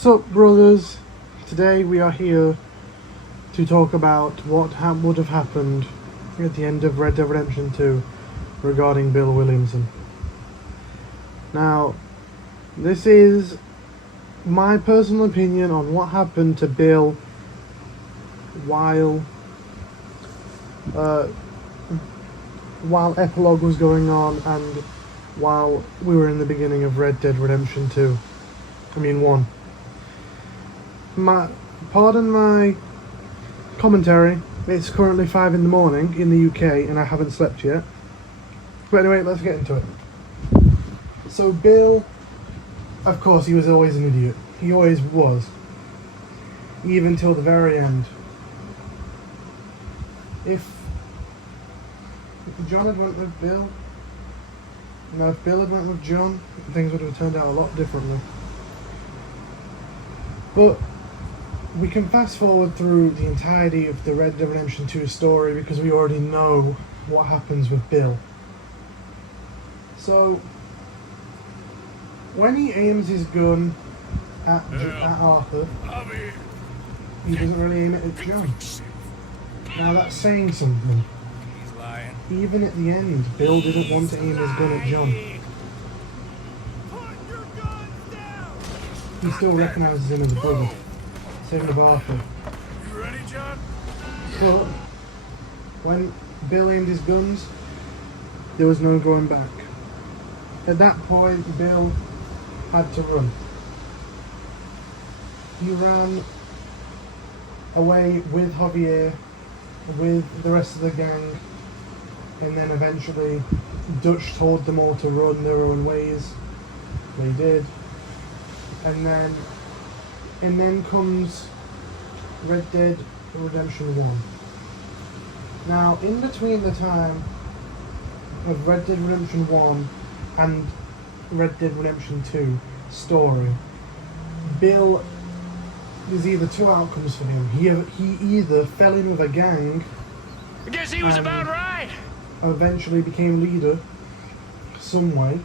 Sup, brothers? Today we are here to talk about what would have happened at the end of Red Dead Redemption 2 regarding Bill Williamson. Now, this is my personal opinion on what happened to Bill while Epilogue was going on and while we were in the beginning of Red Dead Redemption 1. Pardon my commentary. It's currently 5 in the morning in the UK and I haven't slept yet. But anyway, let's get into it. So Bill, of course, he was always an idiot. He always was. Even till the very end. If John had went with Bill, if Bill had went with John, things would have turned out a lot differently. But we can fast forward through the entirety of the Red Dead Redemption 2 story because we already know what happens with Bill. So, when he aims his gun at Arthur, he doesn't really aim it at John. Now that's saying something. Even at the end, Bill didn't want to aim his gun at John. He still recognises him as a brother. Same with Arthur. You ready, John? But when Bill aimed his guns, there was no going back. At that point, Bill had to run. He ran away with Javier, with the rest of the gang, and then eventually Dutch told them all to run their own ways. They did. And then comes Red Dead Redemption 1. Now, in between the time of Red Dead Redemption 1 and Red Dead Redemption 2 story, Bill, there's either two outcomes for him. He either fell in with a gang, I guess he was about right. eventually became leader some way,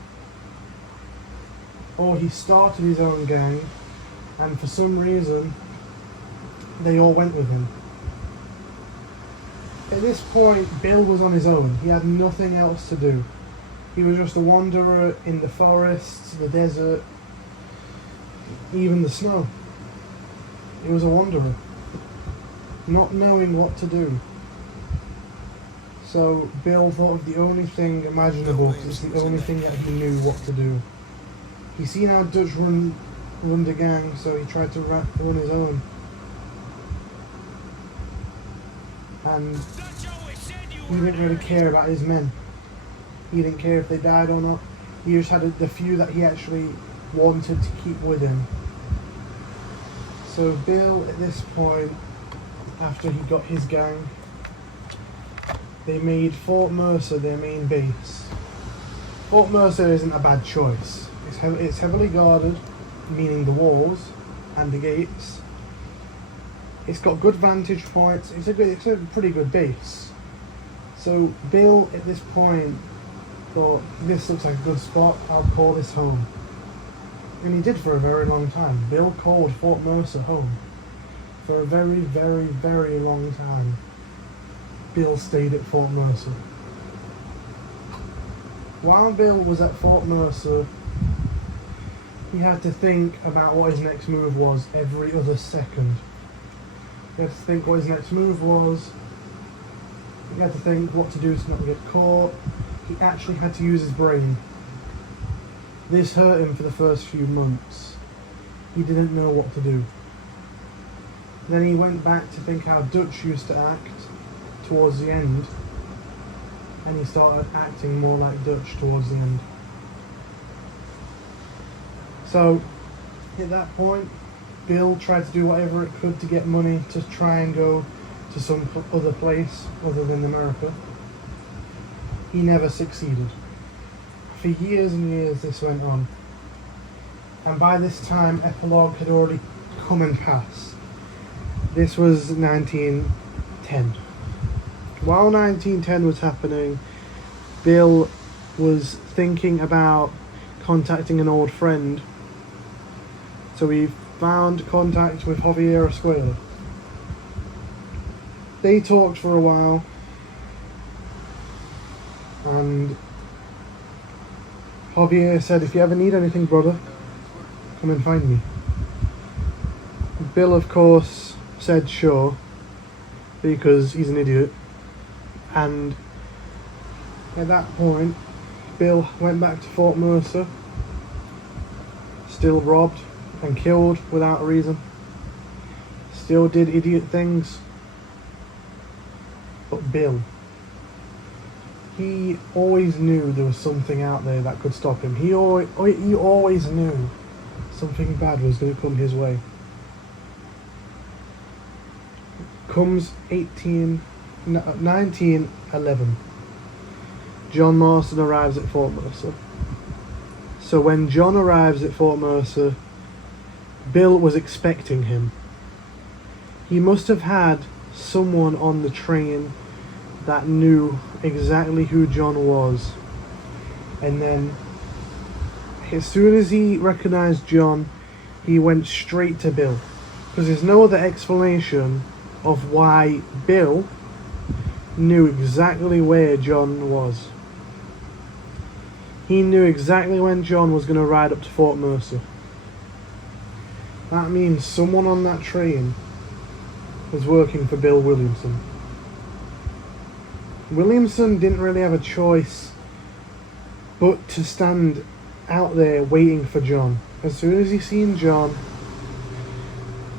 or he started his own gang and for some reason they all went with him. At this point, Bill was on his own. He had nothing else to do. He was just a wanderer in the forests, the desert, even the snow. He was a wanderer, not knowing what to do. So Bill thought of the only thing imaginable, because it's the only thing that he knew what to do. He seen how Dutch run the gang, so he tried to run his own. And he didn't really care about his men. He didn't care if they died or not. He just had the few that he actually wanted to keep with him. So Bill, at this point, after he got his gang, they made Fort Mercer their main base. Fort Mercer isn't a bad choice. It's heavily guarded, meaning the walls and the gates. It's got good vantage points. It's a pretty good base. So Bill, at this point, thought, this looks like a good spot, I'll call this home. And he did for a very long time. Bill called Fort Mercer home. For a very, very, very long time, Bill stayed at Fort Mercer. While Bill was at Fort Mercer, he had to think about what his next move was every other second. He had to think what his next move was. He had to think what to do to not get caught. He actually had to use his brain. This hurt him for the first few months. He didn't know what to do. Then he went back to think how Dutch used to act towards the end, and he started acting more like Dutch towards the end. So, at that point, Bill tried to do whatever it could to get money to try and go to some other place other than America. He never succeeded. For years and years this went on. And by this time, Epilogue had already come and passed. This was 1910. While 1910 was happening, Bill was thinking about contacting an old friend. So he found contact with Javier Escuela. They talked for a while, and Javier said, "If you ever need anything, brother, come and find me." Bill, of course, said sure, because he's an idiot. And at that point, Bill went back to Fort Mercer, still robbed and killed without a reason, still did idiot things. But Bill, he always knew there was something out there that could stop him. He always knew something bad was going to come his way. Comes 1911. John Marston arrives at Fort Mercer. So when John arrives at Fort Mercer, Bill was expecting him. He must have had someone on the train that knew exactly who John was. And then, as soon as he recognized John, he went straight to Bill. Because there's no other explanation of why Bill knew exactly where John was. He knew exactly when John was going to ride up to Fort Mercer. That means someone on that train was working for Bill Williamson. Williamson didn't really have a choice but to stand out there waiting for John. As soon as he seen John,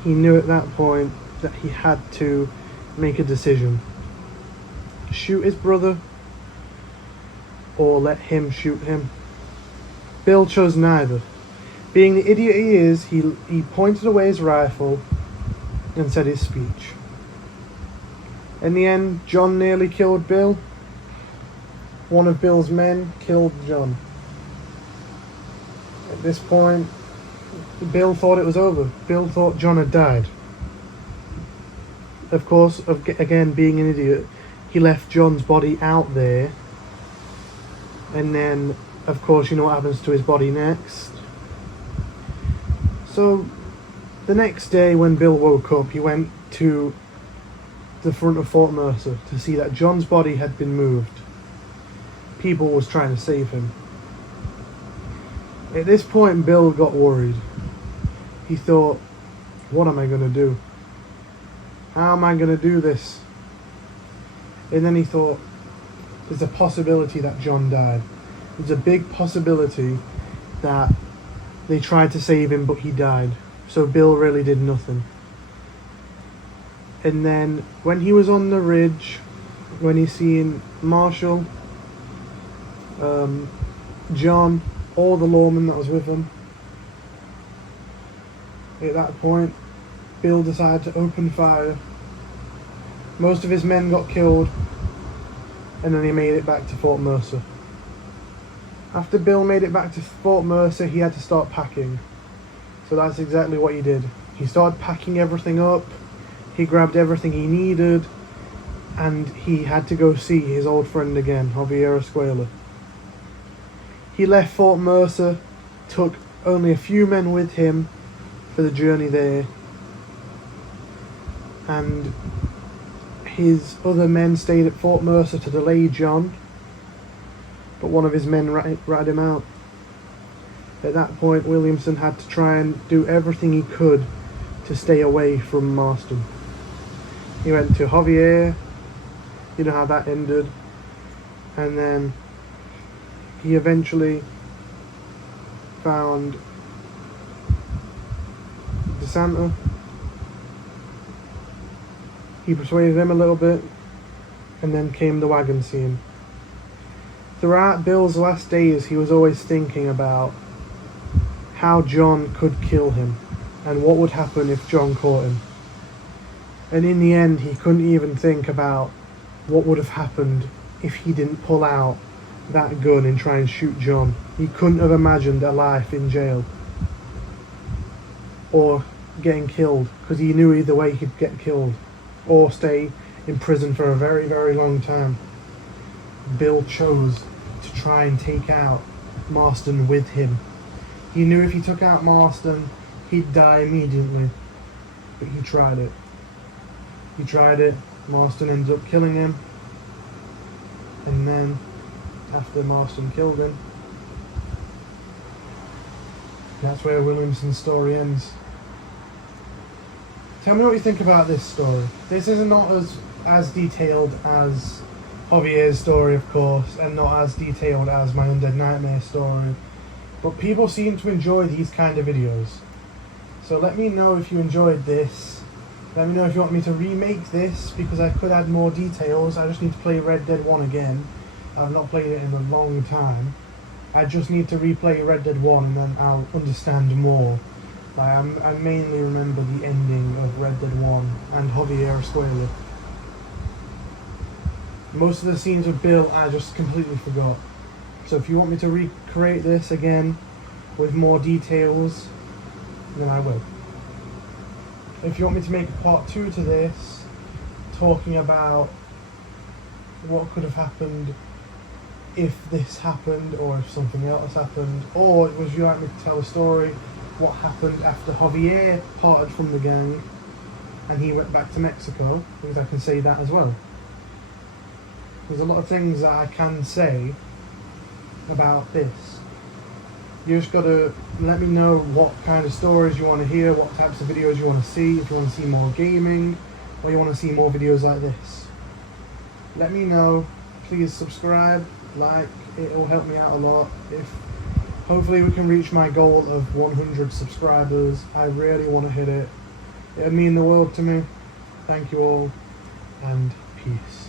he knew at that point that he had to make a decision. Shoot his brother or let him shoot him. Bill chose neither. Being the idiot he is, he pointed away his rifle and said his speech. In the end, John nearly killed Bill. One of Bill's men killed John. At this point, Bill thought it was over. Bill thought John had died. Of course, again, being an idiot, he left John's body out there. And then, of course, you know what happens to his body next. So, the next day when Bill woke up, he went to the front of Fort Mercer to see that John's body had been moved. People was trying to save him. At this point, Bill got worried. He thought, what am I going to do? How am I going to do this? And then he thought, there's a possibility that John died. There's a big possibility that they tried to save him, but he died. So Bill really did nothing. And then when he was on the ridge, when he seen Marshall, John, all the lawmen that was with him, at that point, Bill decided to open fire. Most of his men got killed, and then he made it back to Fort Mercer. After Bill made it back to Fort Mercer, he had to start packing. So that's exactly what he did. He started packing everything up, he grabbed everything he needed, and he had to go see his old friend again, Javier Escuela. He left Fort Mercer, took only a few men with him for the journey there, and his other men stayed at Fort Mercer to delay John, but one of his men ratted him out. At that point, Williamson had to try and do everything he could to stay away from Marston. He went to Javier, you know how that ended, and then he eventually found DeSanta. He persuaded him a little bit, and then came the wagon scene. Throughout Bill's last days, he was always thinking about how John could kill him, and what would happen if John caught him. And in the end, he couldn't even think about what would have happened if he didn't pull out that gun and try and shoot John. He couldn't have imagined a life in jail or getting killed, because he knew either way he'd get killed or stay in prison for a very, very long time. Bill chose to try and take out Marston with him. He knew if he took out Marston, he'd die immediately. But he tried it. He tried it. Marston ended up killing him. And then, after Marston killed him, that's where Williamson's story ends. Tell me what you think about this story. This is not as detailed as Javier's story, of course, and not as detailed as my Undead Nightmare story. But people seem to enjoy these kind of videos. So let me know if you enjoyed this. Let me know if you want me to remake this, because I could add more details. I just need to play Red Dead 1 again. I've not played it in a long time. I just need to replay Red Dead 1 and then I'll understand more. Like, I mainly remember the ending of Red Dead 1 and Javier Escuela. Most of the scenes with Bill I just completely forgot. So if you want me to recreate this again with more details, then I will. If you want me to make a part 2 to this, talking about what could have happened if this happened, or if something else happened, or would you like me to tell a story what happened after Javier parted from the gang and he went back to Mexico, because I can say that as well. There's a lot of things that I can say about this. You just gotta let me know what kind of stories you want to hear, what types of videos you want to see, if you want to see more gaming, or you want to see more videos like this. Let me know. Please subscribe, like, it will help me out a lot. Hopefully we can reach my goal of 100 subscribers. I really want to hit it. It would mean the world to me. Thank you all, and peace.